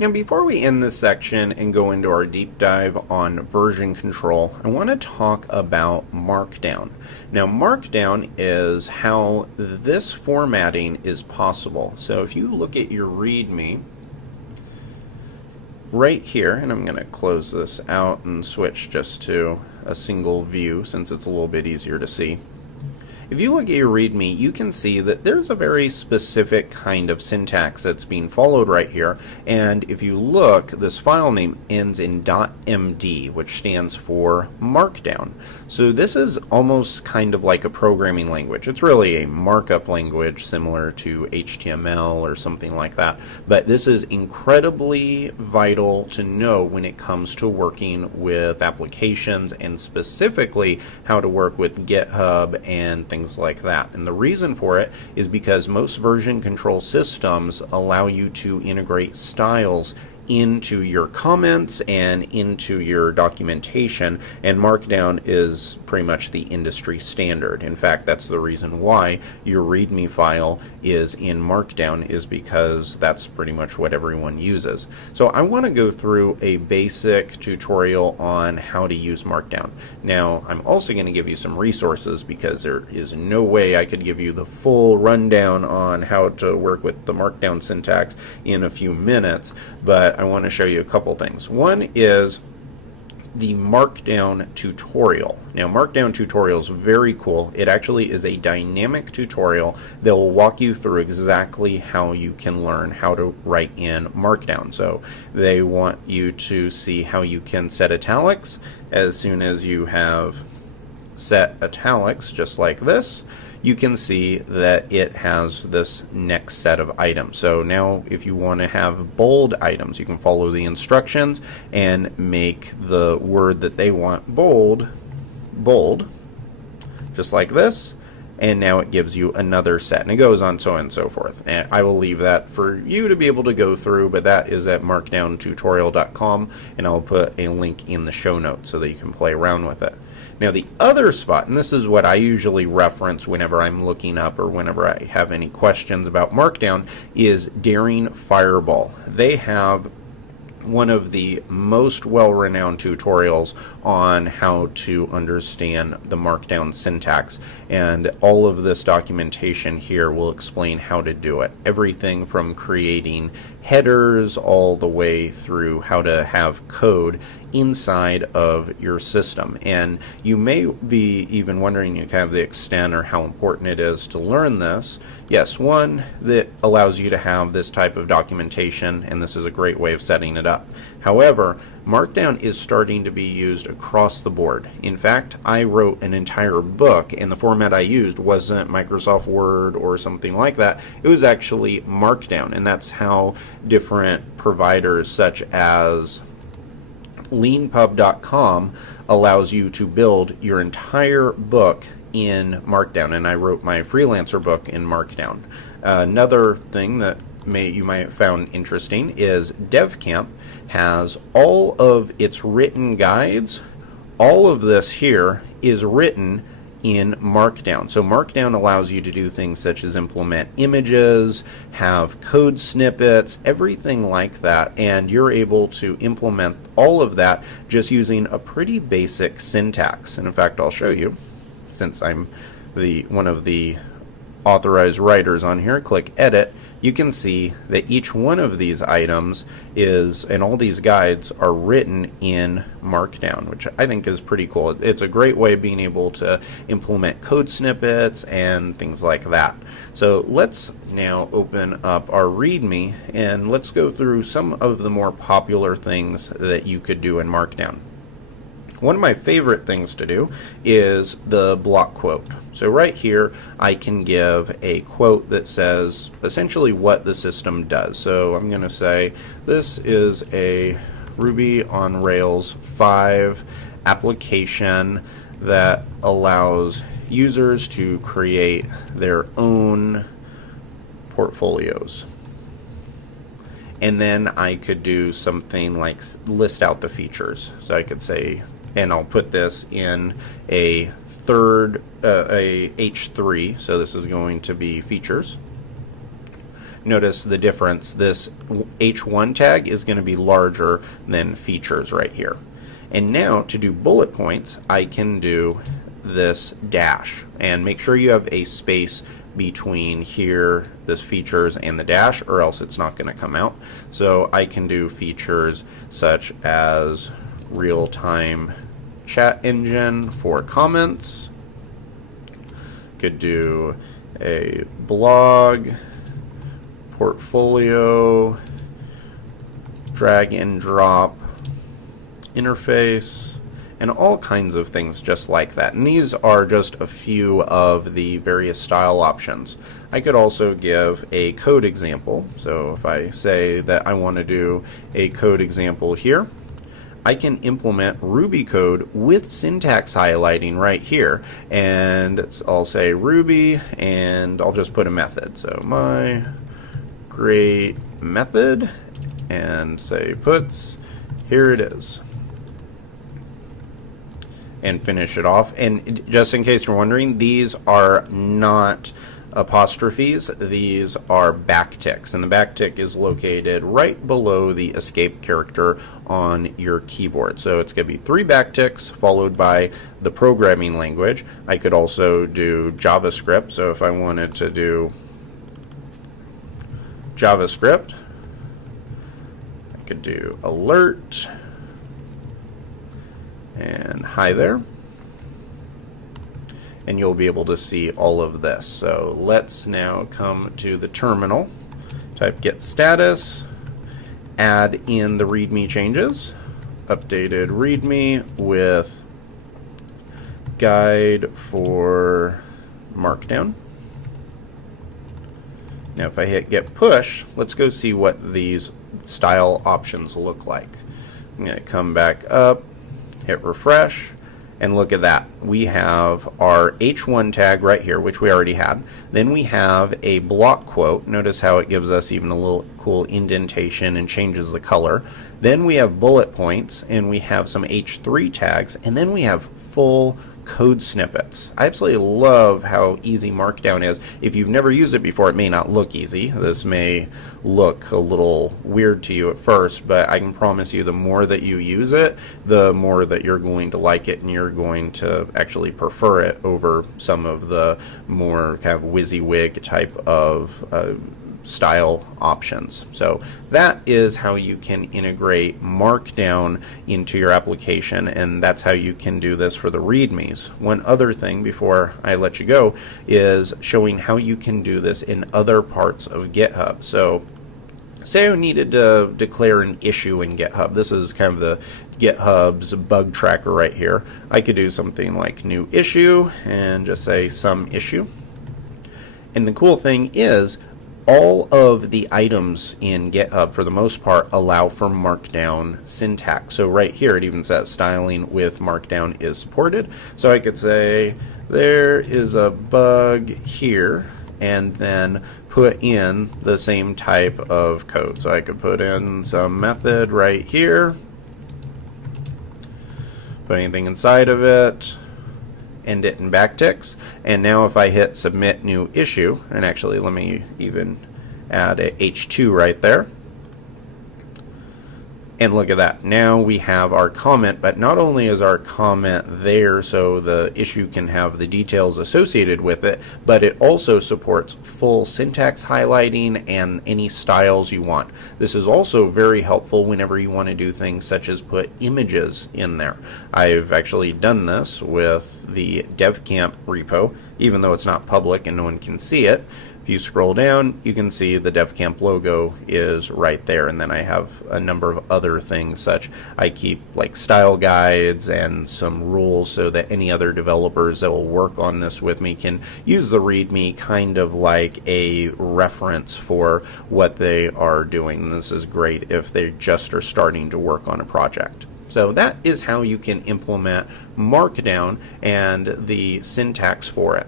Now, before we end this section and go into our deep dive on version control, I want to talk about markdown. Now, markdown is how this formatting is possible. So if you look at your README right here, and I'm going to close this out and switch just to a single view since it's a little bit easier to see. If you look at your README, you can see that there's a very specific kind of syntax that's being followed right here. And if you look, this file name ends in .md, which stands for markdown. So this is almost kind of like a programming language. It's really a markup language similar to HTML or something like that. But this is incredibly vital to know when it comes to working with applications and specifically how to work with GitHub and things like that. And the reason for it is because most version control systems allow you to integrate styles into your comments and into your documentation, and Markdown is pretty much the industry standard. In fact, that's the reason why your README file is in Markdown, is because that's pretty much what everyone uses. So I want to go through a basic tutorial on how to use Markdown. Now, I'm also going to give you some resources because there is no way I could give you the full rundown on how to work with the Markdown syntax in a few minutes, but I want to show you a couple things. One is the Markdown tutorial. Now, Markdown tutorial is very cool. It actually is a dynamic tutorial that will walk you through exactly how you can learn how to write in Markdown. So they want you to see how you can set italics. As soon as you have set italics, just like this, you can see that it has this next set of items. So now if you want to have bold items, you can follow the instructions and make the word that they want bold, just like this. And now it gives you another set, and it goes on so on and so forth. And I will leave that for you to be able to go through, but that is at markdowntutorial.com, and I'll put a link in the show notes so that you can play around with it. Now, the other spot, and this is what I usually reference whenever I'm looking up or whenever I have any questions about Markdown, is Daring Fireball. They have one of the most well-renowned tutorials on how to understand the Markdown syntax, and all of this documentation here will explain how to do it. Everything from creating headers all the way through how to have code inside of your system. And you may be even wondering kind of the extent or how important it is to learn this. Yes, one, that allows you to have this type of documentation, and this is a great way of setting it up. However, Markdown is starting to be used across the board. In fact, I wrote an entire book, and the format I used wasn't Microsoft Word or something like that. It was actually Markdown, and that's how different providers such as leanpub.com allows you to build your entire book in Markdown, and I wrote my freelancer book in Markdown. Another thing that you might have found interesting is DevCamp has all of its written guides. All of this here is written in Markdown. So Markdown allows you to do things such as implement images, have code snippets, everything like that, and you're able to implement all of that just using a pretty basic syntax. And in fact, I'll show you, since I'm one of the authorized writers on here. Click Edit. You can see that each one of these items is, and all these guides are written in Markdown, which I think is pretty cool. It's a great way of being able to implement code snippets and things like that. So let's now open up our README and let's go through some of the more popular things that you could do in Markdown. One of my favorite things to do is the block quote. So right here I can give a quote that says essentially what the system does. So I'm going to say this is a Ruby on Rails 5 application that allows users to create their own portfolios. And then I could do something like list out the features. So I could say, and I'll put this in a H3, so this is going to be features. notice the difference. This H1 tag is going to be larger than features right here. And now to do bullet points, I can do this dash, and make sure you have a space between here, this features, and the dash, or else it's not going to come out. So I can do features such as real-time chat engine for comments. Could do a blog, portfolio, drag and drop interface, and all kinds of things just like that. And these are just a few of the various style options. I could also give a code example. So if I say that I want to do a code example here, I can implement Ruby code with syntax highlighting right here. And I'll say Ruby, and I'll just put a method. So my great method, and say puts, here it is, and finish it off. And just in case you're wondering, these are not apostrophes, these are backticks, and the backtick is located right below the escape character on your keyboard. So it's going to be 3 backticks followed by the programming language. I could also do JavaScript, so if I wanted to do JavaScript, I could do alert, and hi there, and you'll be able to see all of this. So let's now come to the terminal, type get status, add in the README changes, updated README with guide for markdown. Now if I hit get push, let's go see what these style options look like. I'm going to come back up, hit refresh, and look at that. We have our H1 tag right here, which we already had. Then we have a block quote. Notice how it gives us even a little cool indentation and changes the color. Then we have bullet points, and we have some H3 tags, and then we have full code snippets. I absolutely love how easy Markdown is. If you've never used it before, it may not look easy. This may look a little weird to you at first, but I can promise you the more that you use it, the more that you're going to like it, and you're going to actually prefer it over some of the more kind of WYSIWYG type of style options. So that is how you can integrate Markdown into your application, and that's how you can do this for the READMEs. One other thing before I let you go is showing how you can do this in other parts of GitHub. So say I needed to declare an issue in GitHub. This is kind of the GitHub's bug tracker right here. I could do something like new issue and just say some issue. And the cool thing is all of the items in GitHub, for the most part, allow for Markdown syntax. So right here it even says styling with Markdown is supported. So I could say there is a bug here, and then put in the same type of code. So I could put in some method right here, put anything inside of it, end it in backticks, and now if I hit submit new issue, and actually let me even add a H2 right there, and look at that. Now we have our comment, but not only is our comment there so the issue can have the details associated with it, but it also supports full syntax highlighting and any styles you want. This is also very helpful whenever you want to do things such as put images in there. I've actually done this with the DevCamp repo, even though it's not public and no one can see it. If you scroll down, you can see the DevCamp logo is right there, and then I have a number of other things such I keep like style guides and some rules so that any other developers that will work on this with me can use the README kind of like a reference for what they are doing. And this is great if they just are starting to work on a project. So that is how you can implement Markdown and the syntax for it.